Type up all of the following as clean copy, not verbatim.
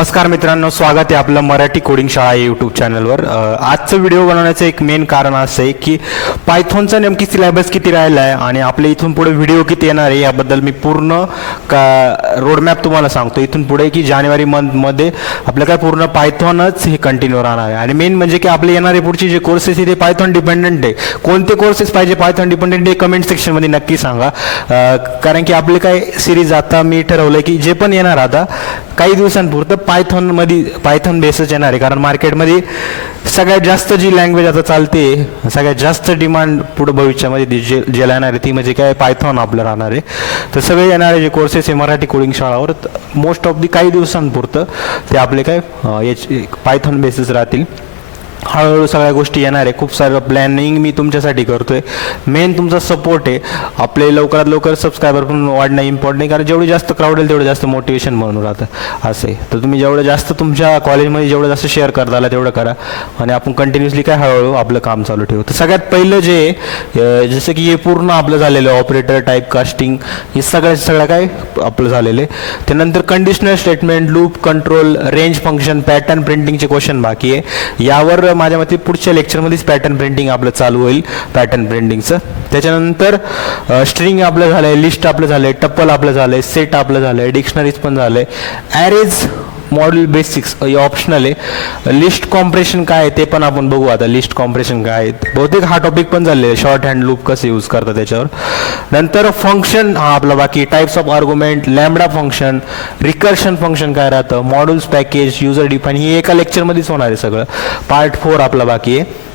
नमस्कार मित्रांनो, स्वागत आहे आपलं मराठी कोडिंग शाळा यूट्यूब चॅनलवर. आजचं व्हिडिओ बनवण्याचं एक मेन कारण असं आहे की पायथॉनचा नेमकी सिलेबस किती राहिला आहे आणि आपल्या इथून पुढे व्हिडिओ किती येणार आहे याबद्दल मी पूर्ण रोडमॅप तुम्हाला सांगतो. इथून पुढे की जानेवारी मंथमध्ये आपलं काय पूर्ण पायथॉनच हे कंटिन्यू राहणार आहे. आणि मेन म्हणजे की आपले येणारे पुढचे जे कोर्सेस आहे ते पायथॉन डिपेंडंट आहे. कोणते कोर्सेस पाहिजे पायथॉन डिपेंडंट हे कमेंट सेक्शनमध्ये नक्की सांगा. कारण की आपले काय सिरीज आता मी ठरवलं की जे पण येणार आता काही दिवसांपुरतं पायथॉन बेसच येणार आहे. कारण मार्केटमध्ये सगळ्यात जास्त जी लँग्वेज आता चालते, सगळ्यात जास्त डिमांड पुढे भविष्यामध्ये ज्याला येणार आहे ती म्हणजे काय पायथॉन आपलं राहणार आहे. तर सगळे येणारे जे कोर्सेस आहे मराठी कोडिंग शाळावर मोस्ट ऑफ दी काही दिवसांपुरतं ते आपले काय पायथॉन बेसिस राहतील. हळूहळू सगळ्या गोष्टी येणार आहे. खूप सारं प्लॅनिंग मी तुमच्यासाठी करतोय. मेन तुमचा सपोर्ट आहे. आपले लवकरात लवकर सबस्क्रायबर पण वाढणं इम्पॉर्टंट आहे. कारण जेवढी जास्त क्राऊड येईल तेवढं जास्त मोटिवेशन म्हणून राहतं असं आहे. तर तुम्ही जेवढं जास्त तुमच्या कॉलेजमध्ये जेवढं जास्त शेअर करता आला तेवढं करा आणि आपण कंटिन्युअसली काय हळूहळू आपलं काम चालू ठेवू. तर सगळ्यात पहिलं जे जसं की हे पूर्ण आपलं झालेलं ऑपरेटर टाईप कास्टिंग हे सगळं काय आपलं झालेलं आहे. त्यानंतर conditional statement, loop, control, range function, pattern प्रिंटिंगचे क्वेश्चन बाकी आहे. यावर माझ्या मते पुढच्या लेक्चरमध्येच पॅटर्न प्रिंटिंग आपलं चालू होईल, पॅटर्न प्रिंटिंगचं. त्याच्यानंतर स्ट्रिंग आपलं झालंय, लिस्ट आपलं झालंय, टप्पल आपलं झालंय, सेट आपलं झालंय, डिक्शनरीज पण झालंय, ॲरेज मॉड्यूल बेसिक्स हे ऑप्शनल आहे. लिस्ट कॉम्प्रेशन काय आहे ते पण आपण बघू. आता लिस्ट कॉम्प्रेशन काय आहे बहुतेक हा टॉपिक पण झालेला आहे. शॉर्ट हँड लूप कसं यूज करतात त्याच्यावर. नंतर फंक्शन हा आपला बाकी, types of argument, lambda function, recursion function काय राहतं, मॉड्यूल्स पॅकेज, युजर डिफाईन ही एका लेक्चरमध्येच होणार आहे सगळं. पार्ट 4 आपला बाकी आहे.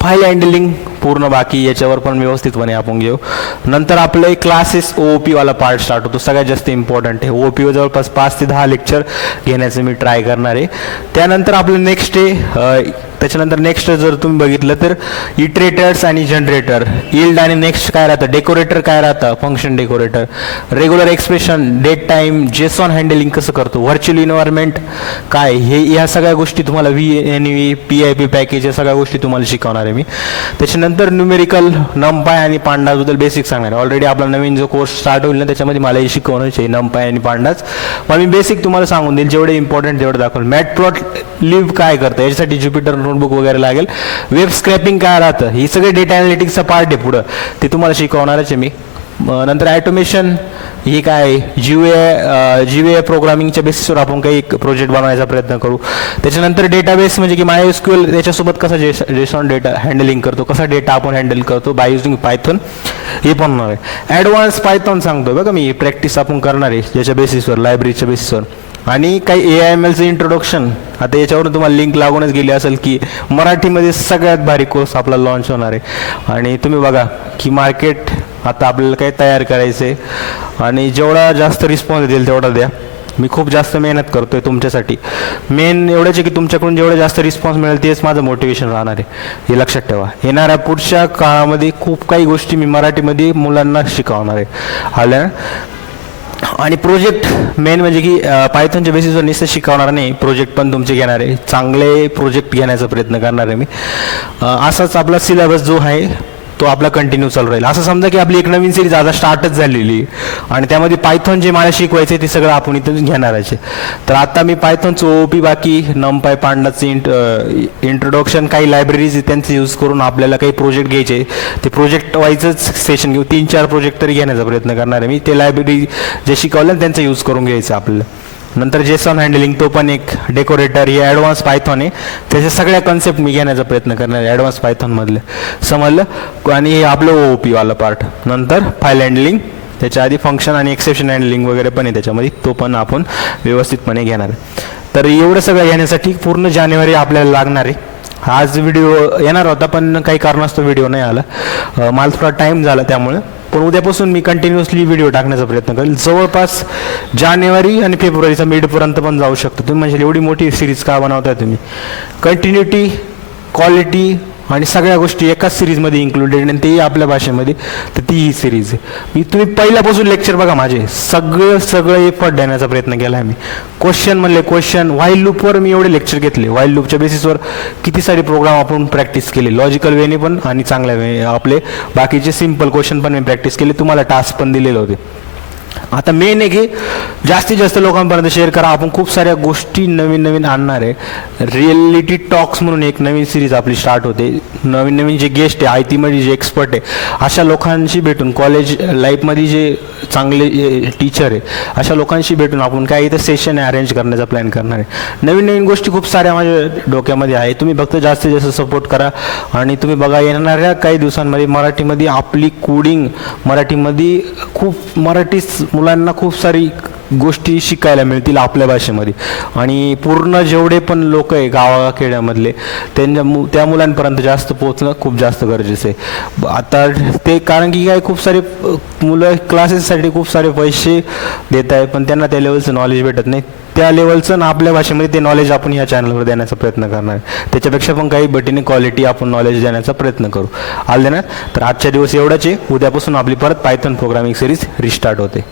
फाईल हँडलिंग पूर्ण बाकी, याच्यावर पण व्यवस्थितपणे आपण घेऊ. नंतर आपलं क्लासेस OOP वाला पार्ट स्टार्ट होतो. सगळ्यात जास्त इम्पॉर्टंट आहे. OOP जवळपास 5 ते 10 लेक्चर घेण्याचं मी ट्राय करणार आहे. त्यानंतर आपलं नेक्स्ट आहे, त्याच्यानंतर नेक्स्ट जर तुम्ही बघितलं तर इटरेटर्स आणि जनरेटर, इल्ड आणि नेक्स्ट काय राहतं, डेकोरेटर काय राहतं, function decorator, regular expression, date time, JSON handling कसं करतो, व्हर्च्युअल इन्व्हायरमेंट काय, हे या सगळ्या गोष्टी तुम्हाला VNV PIP पॅकेज या सगळ्या गोष्टी तुम्हाला शिकवणार आहे मी. त्याच्यानंतर न्यूमेरिकल, नमपाय आणि पांडाजबद्दल बेसिक सांगणार आहे. ऑलरेडी आपला नवीन जो कोर्स स्टार्ट होईल ना त्याच्यामध्ये मला हे शिकवणंच आहे, नमपाय आणि पांडाज. पण मी बेसिक तुम्हाला सांगून देईल, जेवढे इम्पॉर्टंट तेवढं दाखवलं. मॅटप्लॉटलिब काय करतं, याच्यासाठी ज्युपिटर नोटबुक वगैरे लागेल. वेब स्क्रॅपिंग काय राहतं, ही सगळे डेटा अनालिटिक्सचा पार्ट आहे पुढं, ते तुम्हाला शिकवणारच आहे मी. नंतर ॲटोमेशन ही काय, GUI प्रोग्रामिंगच्या बेसिसवर आपण काही एक प्रोजेक्ट बनवायचा प्रयत्न करू. त्याच्यानंतर डेटाबेस म्हणजे की MySQL त्याच्यासोबत कसा जेसॉन डेटा हँडलिंग करतो, कसा डेटा आपण हँडल करतो बाय युजिंग पायथॉन, हे पण होणार आहे. ॲडव्हान्स पायथॉन सांगतो बघा मी, प्रॅक्टिस आपण करणार आहे ज्याच्या बेसिसवर, लायब्ररीच्या बेसिसवर. आणि काही AIMLचं इंट्रोडक्शन, आता याच्यावरून तुम्हाला लिंक लागूनच गेली असेल की मराठीमध्ये सगळ्यात भारी कोर्स आपला लॉन्च होणार आहे. आणि तुम्ही बघा की मार्केट आता आपल्याला काही तयार करायचं आहे आणि जेवढा जास्त रिस्पॉन्स देईल तेवढा द्या. मी खूप जास्त मेहनत करतोय तुमच्यासाठी. मेन एवढंच आहे की तुमच्याकडून जेवढं जास्त रिस्पॉन्स मिळेल तेच माझं मोटिवेशन राहणार आहे, हे लक्षात ठेवा. येणाऱ्या पुढच्या काळामध्ये खूप काही गोष्टी मी मराठीमध्ये मुलांना शिकवणार आहे आल्या. आणि प्रोजेक्ट मेन म्हणजे की पायथॉनच्या बेसिसवर नुसतं शिकवणार नाही, प्रोजेक्ट पण तुमचे घेणार आहे. चांगले प्रोजेक्ट घेण्याचा प्रयत्न करणार आहे मी. असाच आपला सिलेबस जो आहे तो आपला कंटिन्यू चालू राहील. असं समजा की आपली एक नवीन सिरीज आता स्टार्टच झालेली आणि त्यामध्ये पायथॉन जे मला शिकवायचे ते सगळं आपण इथून घेणार आहे. तर आता मी पायथॉनचं OOP बाकी, नमपाय पांडाचं इंट्रोडक्शन, काही लायब्ररीज त्यांचे यूज करून आपल्याला काही प्रोजेक्ट घ्यायचे, ते प्रोजेक्ट वाईजच सेशन घेऊ. 3-4 प्रोजेक्ट तरी घेण्याचा प्रयत्न करणार आहे मी. ते लायब्ररी जे शिकवलं त्यांचा यूज करून घ्यायचं आपल्याला. नंतर जेसॉन हँडलिंग तो पण एक, डेकोरेटर हे ॲडव्हान्स पायथॉन आहे, त्याच्या सगळ्या कन्सेप्ट मी घेण्याचा प्रयत्न करणार आहे ॲडव्हान्स पायथॉनमधले, समजलं. आणि हे आपलं OOP वाला पार्ट. नंतर फाईल हँडलिंग, त्याच्या आधी फंक्शन आणि एक्सेप्शन हँडलिंग वगैरे पण आहे त्याच्यामध्ये, तो पण आपण व्यवस्थितपणे घेणार आहे. तर एवढं सगळं घेण्यासाठी पूर्ण जानेवारी आपल्याला लागणार आहे. आज व्हिडिओ येणार होता पण काही कारणास्तव व्हिडिओ नाही आला, मला थोडा टाईम झाला त्यामुळे. पण उद्यापासून मी कंटिन्युअसली व्हिडिओ टाकण्याचा प्रयत्न करेल. जवळपास जानेवारी आणि फेब्रुवारीचा मिडपर्यंत पण जाऊ शकतो. तुम्ही म्हणजे एवढी मोठी सिरीज का बनवताय तुम्ही, कंटिन्युटी, क्वालिटी आणि सगळ्या गोष्टी एकाच सिरीजमध्ये इन्क्लुडेड, आणि तेही आपल्या भाषेमध्ये. तर ती ही सिरीज आहे. मी तुम्ही पहिल्यापासून लेक्चर बघा माझे, सगळं एफर्ट देण्याचा प्रयत्न केला आहे मी. क्वेश्चन म्हणले क्वेश्चन, व्हाईल लूपवर मी एवढे लेक्चर घेतले, व्हाईल लूपच्या बेसिसवर किती सारे प्रोग्राम आपण प्रॅक्टिस केले, लॉजिकल वेने पण आणि चांगल्या वे आपले बाकीचे सिम्पल क्वेश्चन पण मी प्रॅक्टिस केले, तुम्हाला टास्क पण दिलेले होते. आता मेन आहे की जास्तीत जास्त लोकांपर्यंत शेअर करा. आपण खूप साऱ्या गोष्टी नवीन नवीन आणणार आहे. रिअलिटी टॉक्स म्हणून एक नवीन सिरीज आपली स्टार्ट होते. नवीन नवीन जे गेस्ट आहे, आय टीमध्ये जे एक्सपर्ट आहे, अशा लोकांशी भेटून, कॉलेज लाईफमध्ये जे चांगले टीचर आहे, अशा लोकांशी भेटून आपण काय इथं सेशन अरेंज करण्याचा प्लॅन करणार आहे. नवीन नवीन गोष्टी खूप साऱ्या माझ्या डोक्यामध्ये आहे. तुम्ही फक्त जास्तीत जास्त सपोर्ट करा आणि तुम्ही बघा येणाऱ्या काही दिवसांमध्ये मराठीमध्ये आपली कोडिंग, मराठीमध्ये खूप मराठी मुलांना खूप सारी गोष्टी शिकायला मिळतील आपल्या भाषेमध्ये. आणि पूर्ण जेवढे पण लोक आहे गावाखेड्यामधले त्या मुलांपर्यंत जास्त पोहोचणं खूप जास्त गरजेचं आहे आता. ते कारण की काय खूप सारे मुलं क्लासेससाठी खूप सारे पैसे देत आहे, पण त्यांना त्या लेवलचं नॉलेज भेटत नाही. त्या लेवलचं ना आपल्या भाषेमध्ये ते नॉलेज आपण ह्या चॅनलवर देण्याचा प्रयत्न करणार आहे. त्याच्यापेक्षा पण काही बटीने क्वालिटी आपण नॉलेज देण्याचा प्रयत्न करू. आलं देणार तर आजच्या दिवस एवढाच आहे. उद्यापासून आपली परत पायथन प्रोग्रामिंग सिरीज रिस्टार्ट होते.